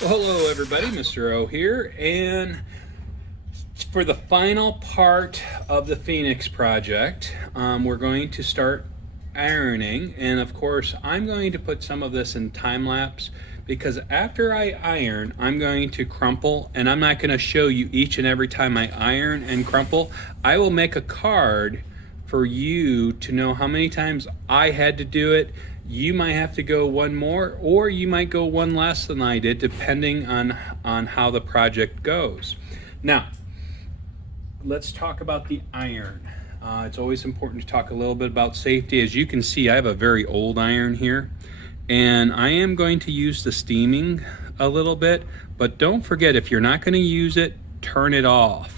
Well, hello everybody, Mr. O here, and for the final part of the Phoenix project, we're going to start ironing, and of course I'm going to put some of this in time lapse because after I iron I'm going to crumple, and I'm not going to show you each and every time I iron and crumple. I will make a card for you to know how many times I had to do it. You might have to go one more, or you might go one less than I did, depending on how the project goes. Now, let's talk about the iron. It's always important to talk a little bit about safety. As you can see, I have a very old iron here, and I am going to use the steaming a little bit, but don't forget, if you're not going to use it, turn it off.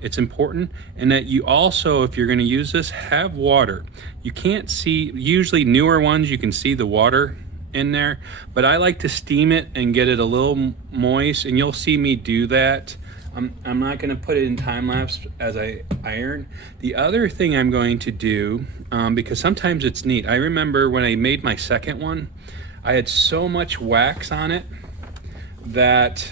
It's important, and that you also, if you're going to use this, have water. You can't see, usually newer ones you can see the water in there, but I like to steam it and get it a little moist, and you'll see me do that. I'm not going to put it in time lapse as I iron. The other thing I'm going to do, because sometimes it's neat, I remember when I made my second one, I had so much wax on it that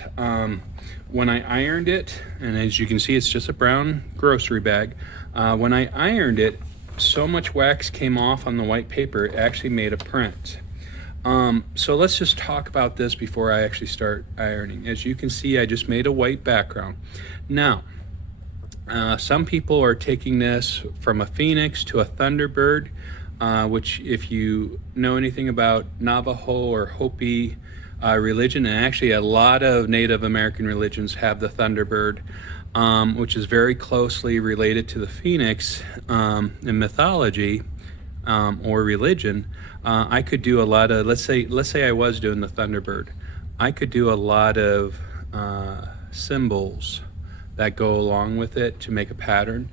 when I ironed it, and as you can see it's just a brown grocery bag, when I ironed it, so much wax came off on the white paper it actually made a print. So let's just talk about this before I actually start ironing. As you can see, I just made a white background. Now, some people are taking this from a phoenix to a thunderbird, which if you know anything about Navajo or Hopi religion, and actually a lot of Native American religions have the thunderbird, which is very closely related to the phoenix in mythology or religion. I could do a lot of, let's say I was doing the thunderbird, I could do a lot of symbols that go along with it to make a pattern.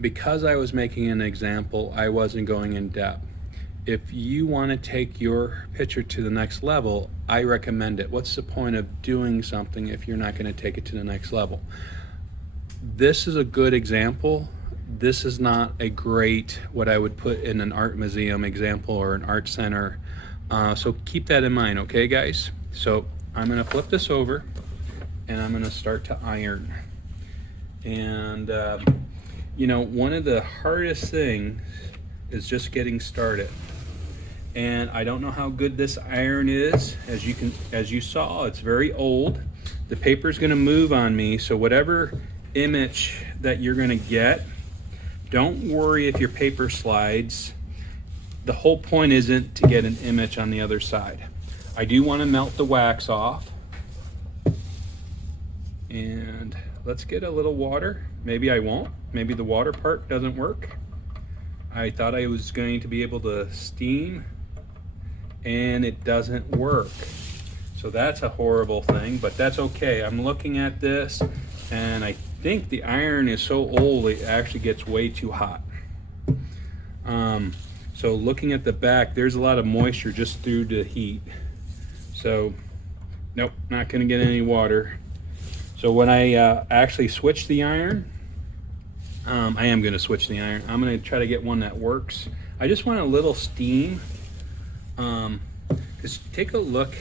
Because I was making an example, I wasn't going in depth. If you want to take your picture to the next level, I recommend it. What's the point of doing something if you're not going to take it to the next level? This is a good example. This is not a great, what I would put in an art museum example or an art center. So keep that in mind, okay guys? So I'm gonna flip this over and I'm gonna start to iron. And you know, one of the hardest things is just getting started. And I don't know how good this iron is. As you saw, it's very old. The paper's gonna move on me, so whatever image that you're gonna get, don't worry if your paper slides. The whole point isn't to get an image on the other side. I do want to melt the wax off. And let's get a little water. Maybe I won't. Maybe the water part doesn't work. I thought I was going to be able to steam, and it doesn't work. So that's a horrible thing, but that's okay. I'm looking at this, and I think the iron is so old it actually gets way too hot. So looking at the back, there's a lot of moisture just through the heat. So nope, not gonna get any water. So when I actually switch the iron, I am gonna switch the iron. I'm gonna try to get one that works. I just want a little steam. Just take a look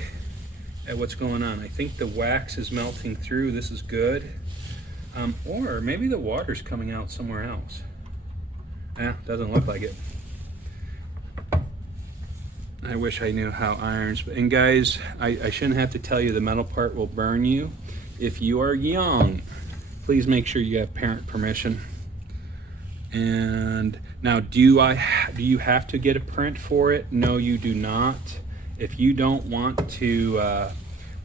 at what's going on. I think the wax is melting through. This is good. Or maybe the water's coming out somewhere else. Doesn't look like it. I wish I knew how irons, and guys, I shouldn't have to tell you the metal part will burn you. If you are young, please make sure you have parent permission. And now, do you have to get a print for it? No, you do not. If you don't want to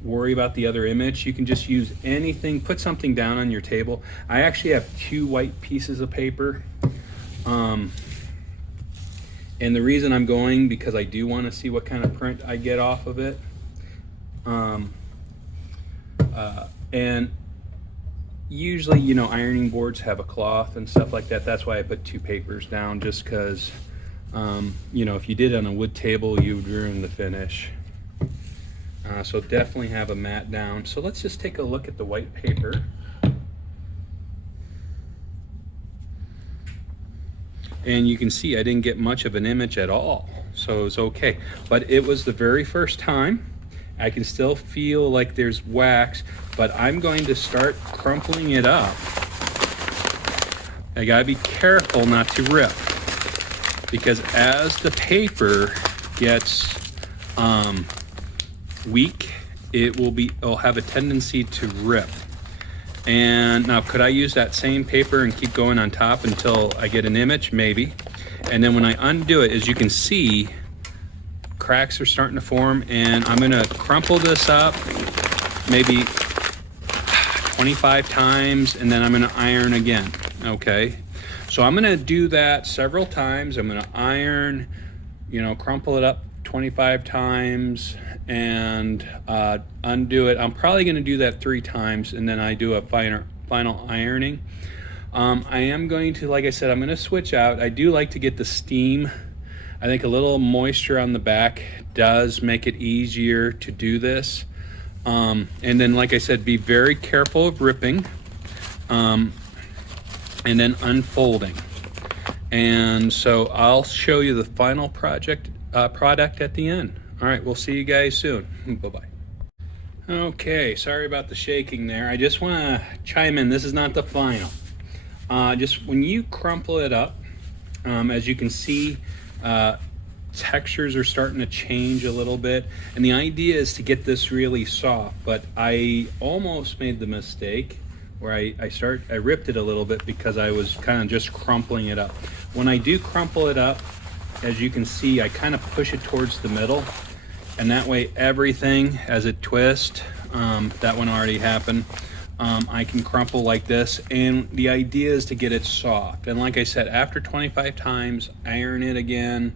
worry about the other image, you can just use anything, put something down on your table. I actually have 2 white pieces of paper, and the reason I'm going, because I do want to see what kind of print I get off of it. And usually, you know, ironing boards have a cloth and stuff like that. That's why I put 2 papers down, just because you know, if you did it on a wood table, you would ruin the finish. So definitely have a mat down. So let's just take a look at the white paper. And you can see I didn't get much of an image at all. So it was okay. But it was the very first time, I can still feel like there's wax, but I'm going to start crumpling it up. I gotta be careful not to rip, because as the paper gets weak, it'll have a tendency to rip. And now, could I use that same paper and keep going on top until I get an image? Maybe. And then when I undo it, as you can see, cracks are starting to form, and I'm gonna crumple this up maybe 25 times, and then I'm gonna iron again, okay? So I'm gonna do that several times. I'm gonna iron, crumple it up 25 times and undo it. I'm probably gonna do that 3 times, and then I do a final ironing. I am going to, like I said, I'm gonna switch out. I do like to get the steam. I think a little moisture on the back does make it easier to do this. And then, like I said, be very careful of ripping, and then unfolding. And so I'll show you the final product at the end. All right, we'll see you guys soon. Bye-bye. Okay, sorry about the shaking there. I just want to chime in. This is not the final. Just when you crumple it up, as you can see, textures are starting to change a little bit, and the idea is to get this really soft, but I almost made the mistake where I ripped it a little bit because I was kind of just crumpling it up. When I do crumple it up, as you can see, I kind of push it towards the middle, and that way everything, as it twists, that one already happened, I can crumple like this, and the idea is to get it soft. And like I said, after 25 times, iron it again,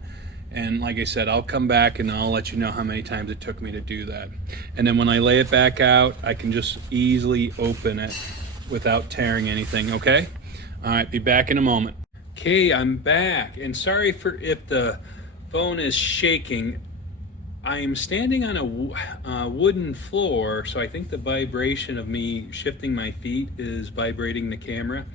and like I said, I'll come back and I'll let you know how many times it took me to do that. And then when I lay it back out, I can just easily open it without tearing anything, okay? All right, be back in a moment. Okay, I'm back, and sorry for if the phone is shaking. I am standing on a wooden floor, so I think the vibration of me shifting my feet is vibrating the camera.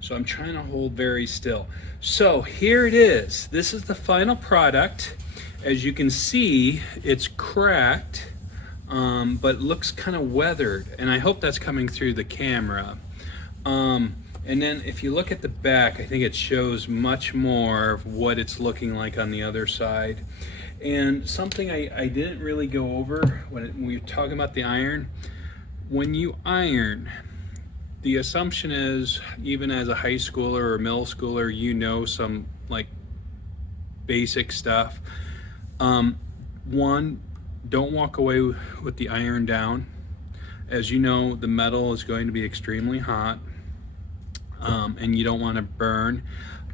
So I'm trying to hold very still. So here it is. This is the final product. As you can see, it's cracked, but looks kind of weathered, and I hope that's coming through the camera. And then if you look at the back, I think it shows much more of what it's looking like on the other side. And something I didn't really go over when we were talking about the iron, when you iron, the assumption is, even as a high schooler or a middle schooler, some like basic stuff. One, don't walk away with the iron down. As you know, the metal is going to be extremely hot, and you don't want to burn.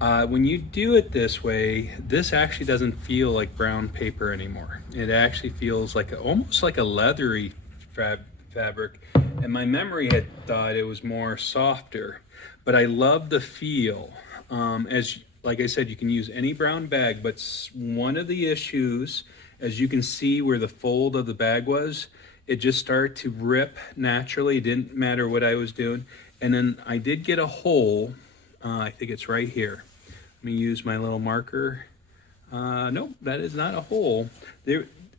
When you do it this way, this actually doesn't feel like brown paper anymore. It actually feels like almost like a leathery fabric, and my memory had thought it was more softer, but I love the feel. Like I said, you can use any brown bag, but one of the issues, as you can see where the fold of the bag was, it just started to rip naturally. It didn't matter what I was doing. And then I did get a hole, I think it's right here. Let me use my little marker. Nope, that is not a hole.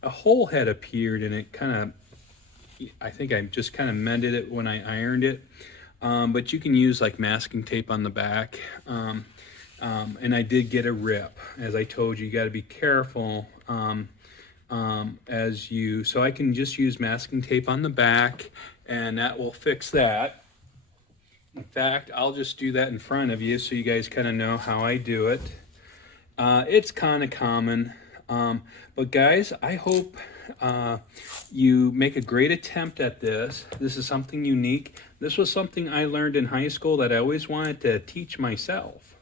A hole had appeared, and it kind of, I think I just kind of mended it when I ironed it. But you can use like masking tape on the back. And I did get a rip. As I told you, you got to be careful so I can just use masking tape on the back, and that will fix that. In fact, I'll just do that in front of you so you guys kind of know how I do it. It's kind of common, but guys, I hope you make a great attempt at this. This is something unique. This was something I learned in high school that I always wanted to teach myself.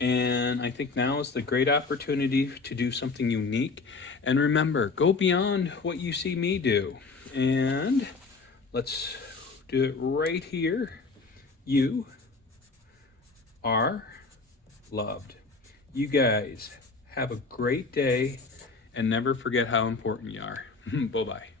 And I think now is the great opportunity to do something unique. And remember, go beyond what you see me do. And let's do it right here. You are loved. You guys have a great day, and never forget how important you are. Bye-bye.